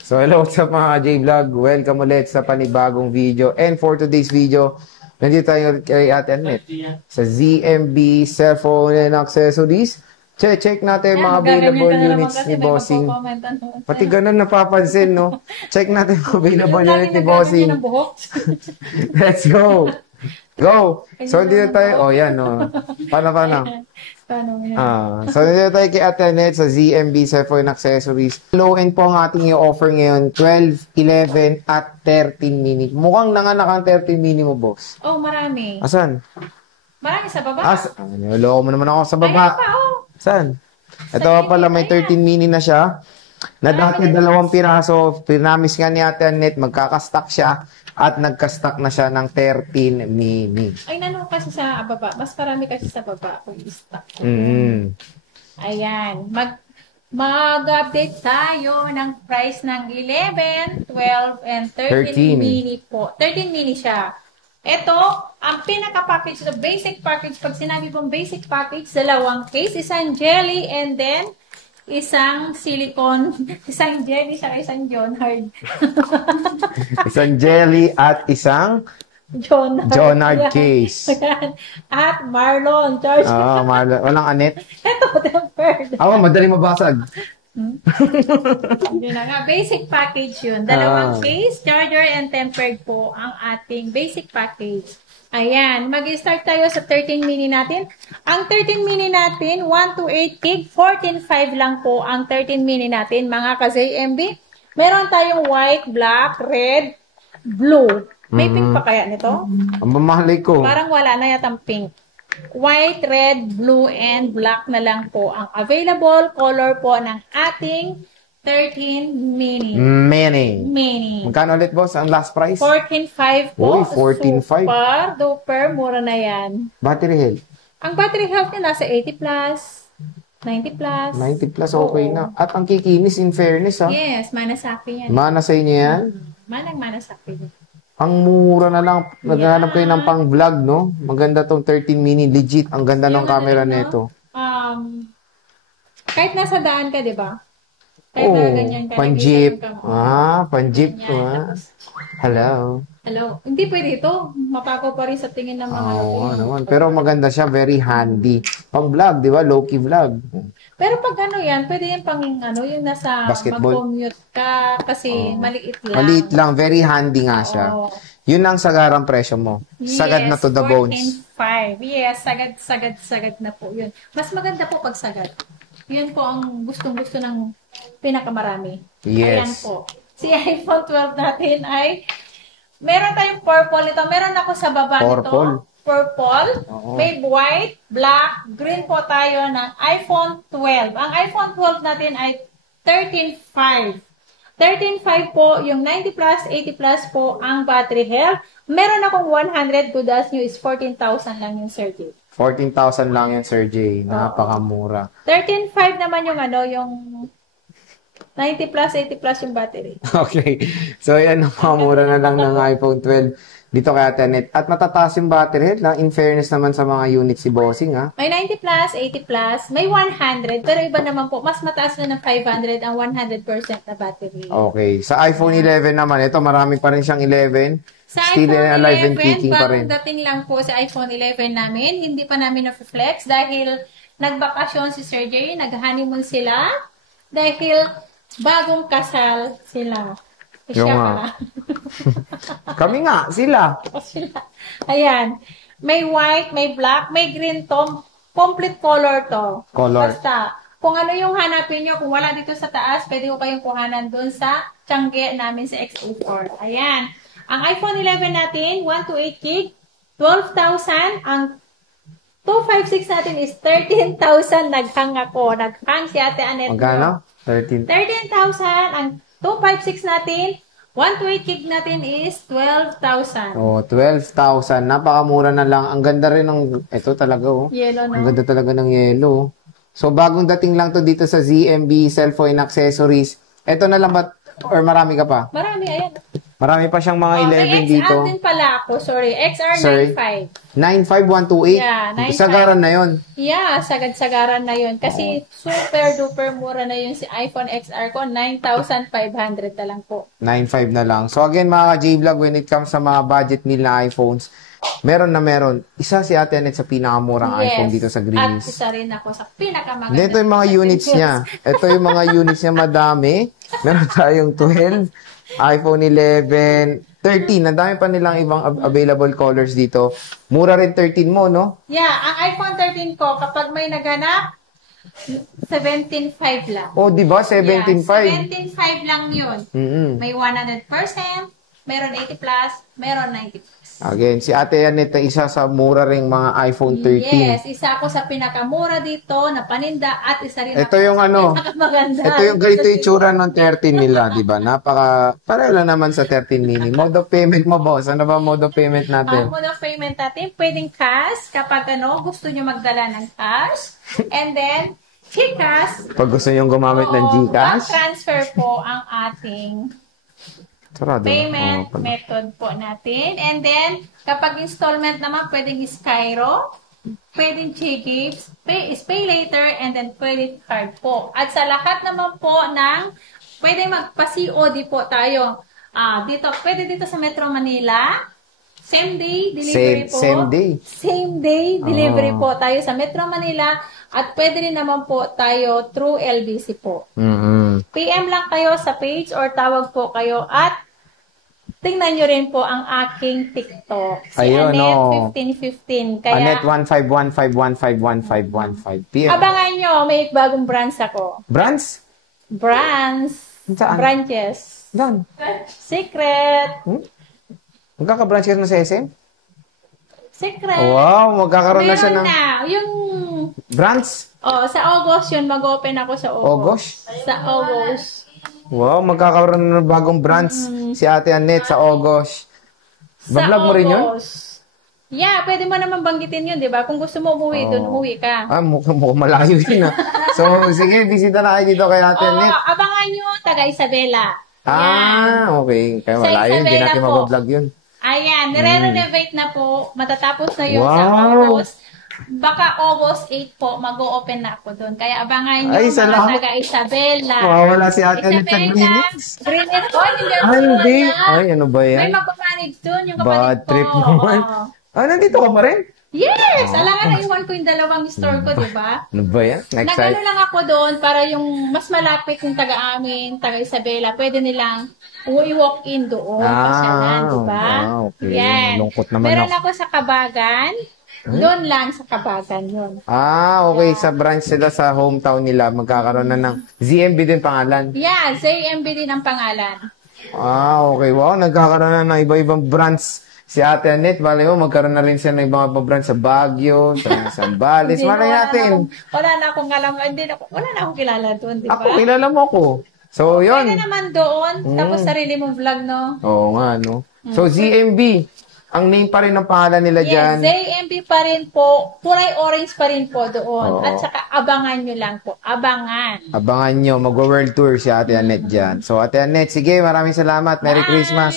So hello, what's up mga J-Vlog? Welcome ulit sa panibagong video. And for today's video, nandito tayo kay Ate Annette sa ZMB Cellphone and Accessories. Check natin mga available units ni Bossing. Pati ganun napapansin, no? Check natin mga available units ni Bossing. Let's go! Go! So, dito tayo. Oh, yan, no? Paano? So, dito tayo kay Ate Annette sa ZMB Cellphone Accessories. Low-end po ang ating i-offer ngayon. 12, 11, at 13 mini. Mukhang nanganak ang 13 mini mo, boss. Oh, marami. Asan? Marami sa baba. Niloko mo naman ako sa baba. Ayan pa, oh. Saan? Ito pala, may 13 mini na siya. Na dati 2 piraso. Pinamis nga ni Ate Annette, magkakastock siya. At nagka-stock na siya ng 13 mini. Ay, nanong kasi sa baba. Mas marami kasi sa baba kung i-stock. Ayan. Mag-update tayo ng price ng 11, 12, and 13 mini po. 13 mini siya. Ito, ang pinaka-package, the basic package. Pag sinabi pong basic package, 2 case, isang jelly, and then isang silicone, isang jelly, isang John Hard. Isang jelly at isang John Hard case. At Marlon. George. Marlon. Walang Annette. Ito, tempered. Madali mabasag. Yun na nga, basic package yun. 2 case, charger, and tempered po ang ating basic package. Ayan, mag-start tayo sa 13 mini natin. Ang 13 mini natin, 1 to 8 gig, 14.5 lang po ang 13 mini natin, mga ka-ZMB. Meron tayong white, black, red, blue. May pink pa kaya nito? Ang mamahalay ko. Parang wala na yatang pink. White, red, blue, and black na lang po ang available color po ng ating 13 mini. Mini. Magkano ulit, boss? Ang last price? 14.5 po. Uy, 14.5. Super duper mura na yan. Battery health? Ang battery health niya nasa 80 plus, 90 plus. 90 plus, okay na. At ang kikinis, in fairness, ha? Yes, mana sa akin yan. Mana sa inyo yan? Mana sa akin. Ang mura na lang. Naghahanap kayo ng pang-vlog, no? Maganda tong 13 mini. Legit. Ang ganda ng camera nito. Kahit nasa daan ka, di ba? Kahit na ganyan ka. Pan-jeep. Pan-jeep. Hello. Hindi pwede ito. Mapako pa rin sa tingin ng mga naman. Pero maganda siya. Very handy. Pang-vlog, di ba? Low-key vlog. Pero pag yan, pwede yan pang yung nasa mag-commute ka kasi maliit lang. Maliit lang. Very handy nga siya. Yun ang sagarang presyo mo. Sagad na to the bones. 14.5. Yes, sagad na po yun. Mas maganda po pag sagad. Yun po ang gustong-gusto ng pinakamarami. Yes. Ayan po. Si iPhone 12 natin ay meron tayong purple nito. Meron ako sa baba nito. Purple. May white, black, green po tayo ng iPhone 12. Ang iPhone 12 natin ay 13.5. 13.5 po, yung 90 plus, 80 plus po ang battery health. Meron akong 100, good as new is 14,000 lang yung Sir J. 14,000 lang yan, Sir J. Napakamura. 13.5 naman yung 90 plus, 80 plus yung battery. Okay. So, yan, napakamura na lang ng iPhone 12 dito kay Ate Annette. At matataas yung battery health. In fairness naman sa mga units si Bossing, ha? May 90 plus, 80 plus, may 100. Pero iba naman po, mas mataas na ng 500 ang 100% na battery. Okay. Sa iPhone 11 naman, ito marami pa rin siyang 11. Sa Still iPhone alive 11, and kicking pa rin. dating lang po sa iPhone 11 namin, hindi pa namin na-flex dahil nagbakasyon si Sir J, nag-honeymoon sila, dahil bagong kasal sila. Siya pala. Kami nga, sila. Ayan. May white, may black, may green to. Complete color to. Basta, kung ano yung hanapin nyo, kung wala dito sa taas, pwede ko kayong kuhanan dun sa tiyangge namin sa XA4. Ayan. Ang iPhone 11 natin, 1 to 8 gig, 12,000. Ang 256 natin is 13,000. Naghang ako. Naghang si Ate Annette. Magkano? 13,000. Ang 256 natin, 1 to 8 gig natin is 12,000. 12,000. Napakamura na lang. Ang ganda rin ng, ito talaga, Yellow, no? Ang ganda talaga ng yellow. So, bagong dating lang to dito sa ZMB Cellphone Accessories. Ito na lang ba, or marami ka pa? Marami, ayan. Marami pa siyang mga 11 may dito. XR din pala ako. Sorry. XR Sorry. 95. 95128. Yeah, 95. Sagaran na yon. Yeah, sagad-sagaran na yun. Kasi super duper mura na yun si iPhone XR ko. 9,500 na lang po. 9.5 na lang. So again mga ka-J-Vlog, when it comes sa mga budget meal na iPhones, meron. Isa si Ate Annette sa pinakamurang iPhone dito sa Greenleaf. At isa rin ako sa pinakamaganda. Ito yung mga units niya. Ito yung mga units niya madami. Meron tayong 12, iPhone 11, 13. Ang dami pa nilang ibang available colors dito. Mura rin 13 mo, no? Yeah, ang iPhone 13 ko, kapag may naganap, 17.5 lang. Oh, di ba? 17.5. Yeah, 17.5 lang yun. Mm-hmm. May 100%, meron 80+, meron 90+. Again, si Ate Annette na isa sa mura ring mga iPhone 13. Yes, isa ako sa pinakamura dito na paninda at isa rin ito ako yung sa ano, pinakamaganda. ito yung ganito yung tsura ng 13 nila, di ba? Pareho lang naman sa 13 mini. Mode of payment mo, boss. Ano ba mode of payment natin? Mode of payment natin, pwedeng cash kapag gusto nyo magdala ng cash. And then, GCash. Pag gusto nyo gumamit ng GCash. Bank transfer po ang ating payment method po natin. And then, kapag installment naman, pwedeng Skyro, pwedeng J-Gives, pay later, and then pwedeng card po. At sa lahat naman po pwedeng magpa-COD po tayo. Pwede dito sa Metro Manila. Same day delivery po. Same day delivery po tayo sa Metro Manila. At pwede rin naman po tayo through LBC po. PM lang kayo sa page or tawag po kayo at tingnan nyo rin po ang aking TikTok. Si Ayun, Annette 1515. Kaya, Annette 151515115 PM. abangan nyo, may bagong branch ako. Brands? Saan? Branches. Doon. Secret. Magkaka-branch ka na sa SM? Secret. Wow, magkakaroon na siya ng... Yung... Brands? sa August yun. Mag-open ako sa August. Sa August. Wow, magkakaroon na ng bagong branch si Ate Annette sa August. Bablog mo rin yun? Yeah, pwede mo naman banggitin yun, di ba? Kung gusto mo umuwi doon, umuwi ka. Mukhang malayo yun ah. So, sige, bisita na kayo dito kay Ate Annette. Abangan nyo, taga Isabela. Okay. Kaya malayo, hindi natin mabablog yun. Ayan, nire-renovate na po. Matatapos na yun sa August. Baka August 8 po, mag-o-open na ako doon. Kaya abangan nyo mga taga Isabela. Wala si Ate Annette sa Greenleaf. Hindi. Ay, ano ba yan? May magpamanage doon, yung kapatid Bad ko. trip naman. Nandito ka pa rin? Yes! Alam nga, naiwan ko yung dalawang store ko, di ba? Ano ba yan? Next time. Nagano lang ako doon para yung mas malapit yung taga-amin, taga-Isabela, pwede nilang i-walk-in doon. Pasyalan, di ba? Okay. Yan. Lungkot naman Meron ako sa Kabagan. Doon lang sa Kabagan yun. Okay. Sa branch sila sa hometown nila, magkakaroon na ng ZMB din pangalan. Yeah, ZMB din ang pangalan. Okay. Wow, nagkakaroon na ng iba-ibang branch. Si Ate Annette, bali mo, magkaroon na rin siya ng ibang branch sa Baguio, sa Zambales. Malay natin. Wala na akong alam. Wala na akong kilala doon, di ba? Ako, kilala mo ko. So, yun. Pwede naman doon. Tapos sarili mong vlog, no? Oo nga, no? So, ZMB. Ang name pa rin ng pangalan nila dyan. Yes, ZMB pa rin po. Kulay orange pa rin po doon. At saka abangan nyo lang po. Abangan nyo. Mag-world tour si Ate Annette dyan. So, Ate Annette, sige, maraming salamat. Merry Christmas.